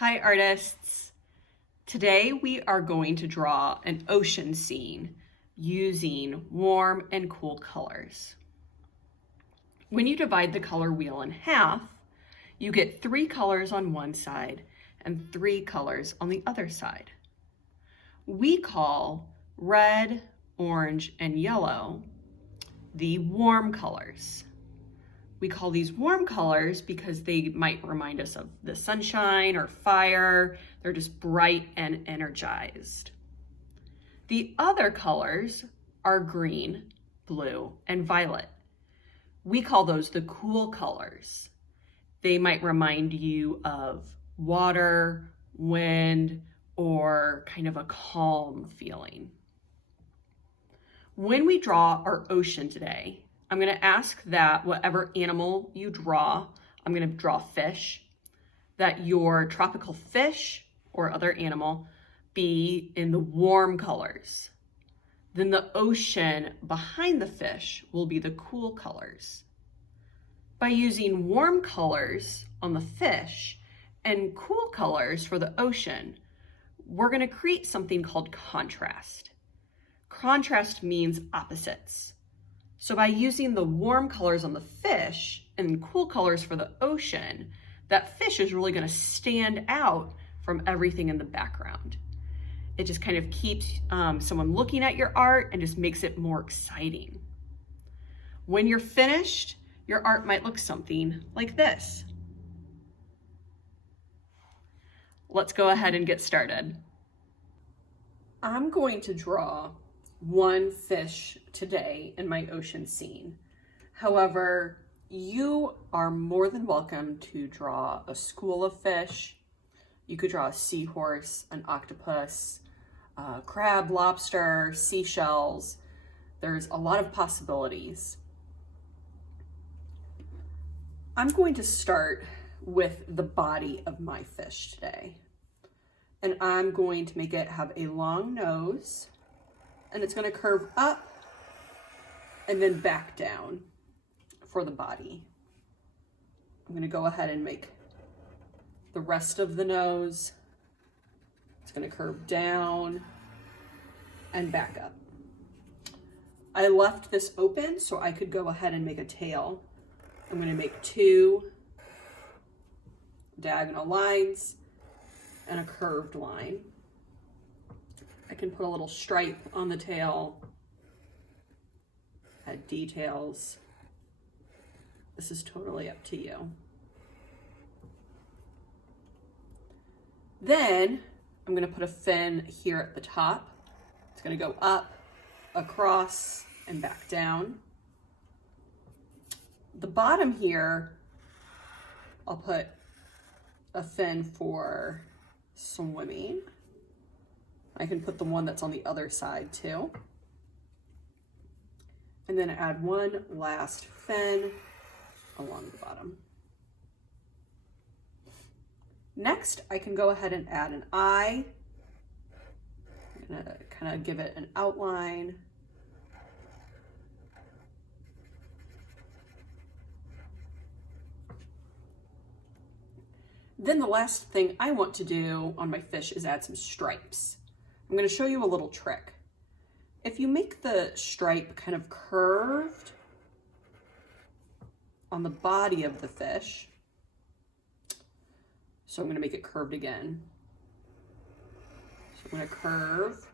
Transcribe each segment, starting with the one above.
Hi artists! Today we are going to draw an ocean scene using warm and cool colors. When you divide the color wheel in half, you get 3 colors on one side and 3 colors on the other side. We call red, orange, and yellow the warm colors. We call these warm colors because they might remind us of the sunshine or fire. They're just bright and energized. The other colors are green, blue, and violet. We call those the cool colors. They might remind you of water, wind, or kind of a calm feeling. When we draw our ocean today, I'm going to ask that whatever animal you draw, I'm going to draw fish, that your tropical fish or other animal be in the warm colors. Then the ocean behind the fish will be the cool colors. By using warm colors on the fish and cool colors for the ocean, we're going to create something called contrast. Contrast means opposites. So by using the warm colors on the fish and cool colors for the ocean, that fish is really going to stand out from everything in the background. It just kind of keeps someone looking at your art and just makes it more exciting. When you're finished, your art might look something like this. Let's go ahead and get started. I'm going to draw one fish today in my ocean scene. However, you are more than welcome to draw a school of fish. You could draw a seahorse, an octopus, crab, lobster, seashells. There's a lot of possibilities. I'm going to start with the body of my fish today. And I'm going to make it have a long nose, and it's going to curve up and then back down for the body. I'm going to go ahead and make the rest of the nose. It's going to curve down and back up. I left this open so I could go ahead and make a tail. I'm going to make 2 diagonal lines and a curved line. I can put a little stripe on the tail, add details. This is totally up to you. Then I'm going to put a fin here at the top. It's going to go up, across, and back down. The bottom here, I'll put a fin for swimming. I can put the one that's on the other side too. And then add one last fin along the bottom. Next, I can go ahead and add an eye. I'm gonna kind of give it an outline. Then the last thing I want to do on my fish is add some stripes. I'm going to show you a little trick. If you make the stripe kind of curved on the body of the fish, so I'm going to make it curved again. So I'm going to curve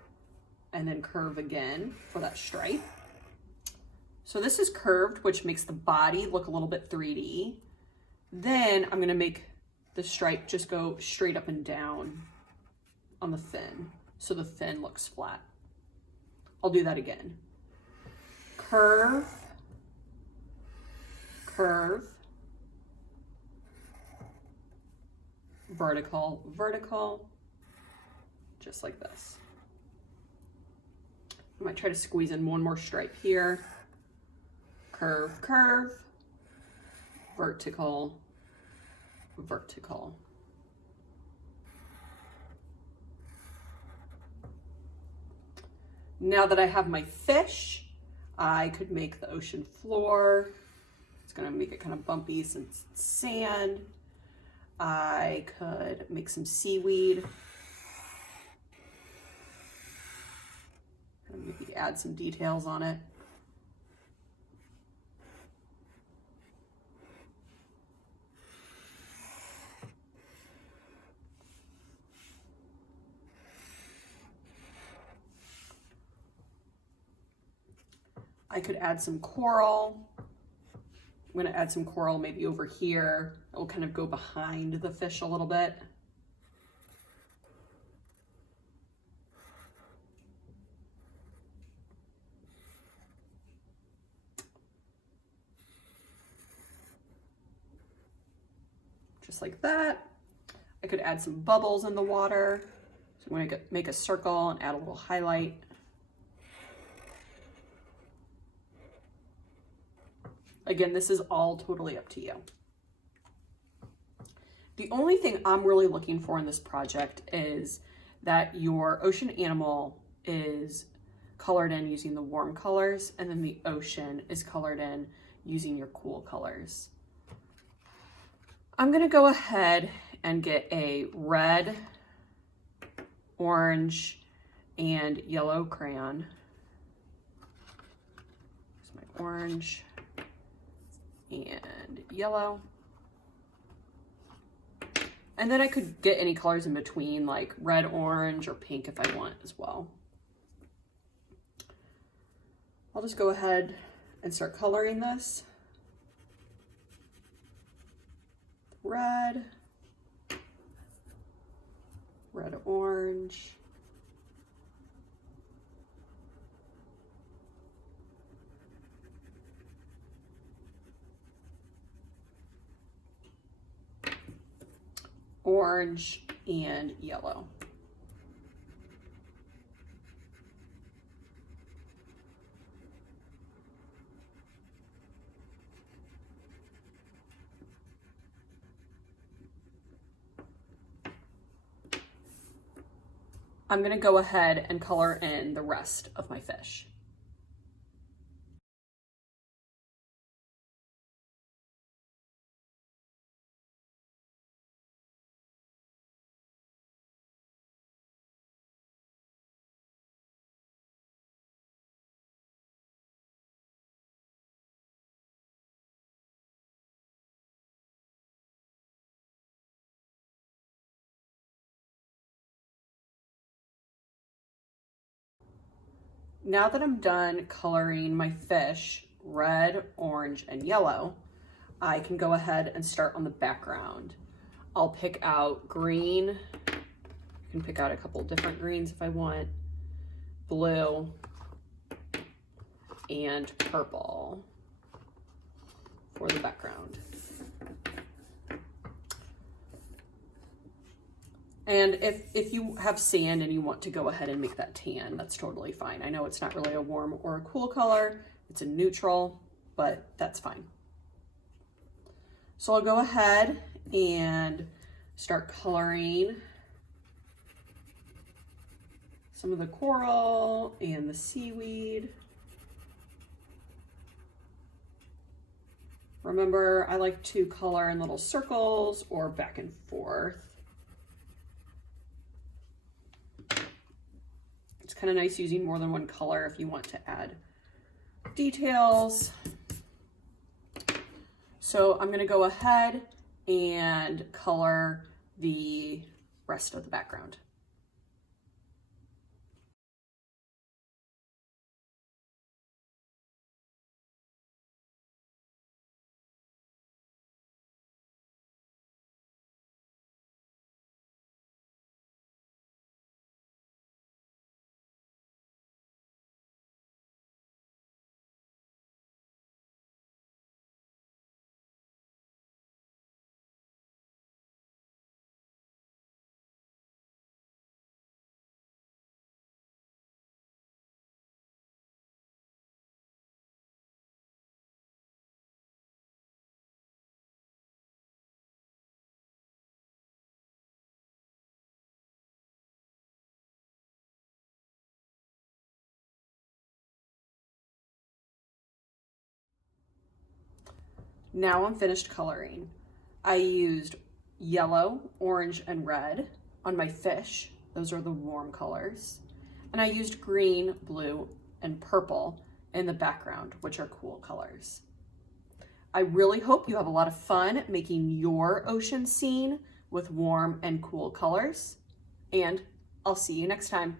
and then curve again for that stripe. So this is curved, which makes the body look a little bit 3D. Then I'm going to make the stripe just go straight up and down on the fin, so the fin looks flat. I'll do that again. Curve, curve, vertical, vertical, just like this. I might try to squeeze in one more stripe here. Curve, curve, vertical, vertical. Now that I have my fish, I could make the ocean floor. It's gonna make it kind of bumpy since it's sand. I could make some seaweed. And maybe add some details on it. I could add some coral. I'm going to add some coral maybe over here. It will kind of go behind the fish a little bit. Just like that. I could add some bubbles in the water. So I'm going to make a circle and add a little highlight. Again, this is all totally up to you. The only thing I'm really looking for in this project is that your ocean animal is colored in using the warm colors, and then the ocean is colored in using your cool colors. I'm gonna go ahead and get a red, orange, and yellow crayon. Here's my orange and yellow. And then I could get any colors in between, like red, orange, or pink if I want as well. I'll just go ahead and start coloring this. Red, orange, orange, and yellow. I'm going to go ahead and color in the rest of my fish. Now that I'm done coloring my fish red, orange, and yellow, I can go ahead and start on the background. I'll pick out green. I can pick out a couple different greens if I want. Blue and purple for the background. And if you have sand and you want to go ahead and make that tan, that's totally fine. I know it's not really a warm or a cool color. It's a neutral, but that's fine. So I'll go ahead and start coloring some of the coral and the seaweed. Remember, I like to color in little circles or back and forth. It's kind of nice using more than one color if you want to add details. So I'm going to go ahead and color the rest of the background. Now I'm finished coloring. I used yellow, orange, and red on my fish. Those are the warm colors. And I used green, blue, and purple in the background, which are cool colors. I really hope you have a lot of fun making your ocean scene with warm and cool colors. And I'll see you next time.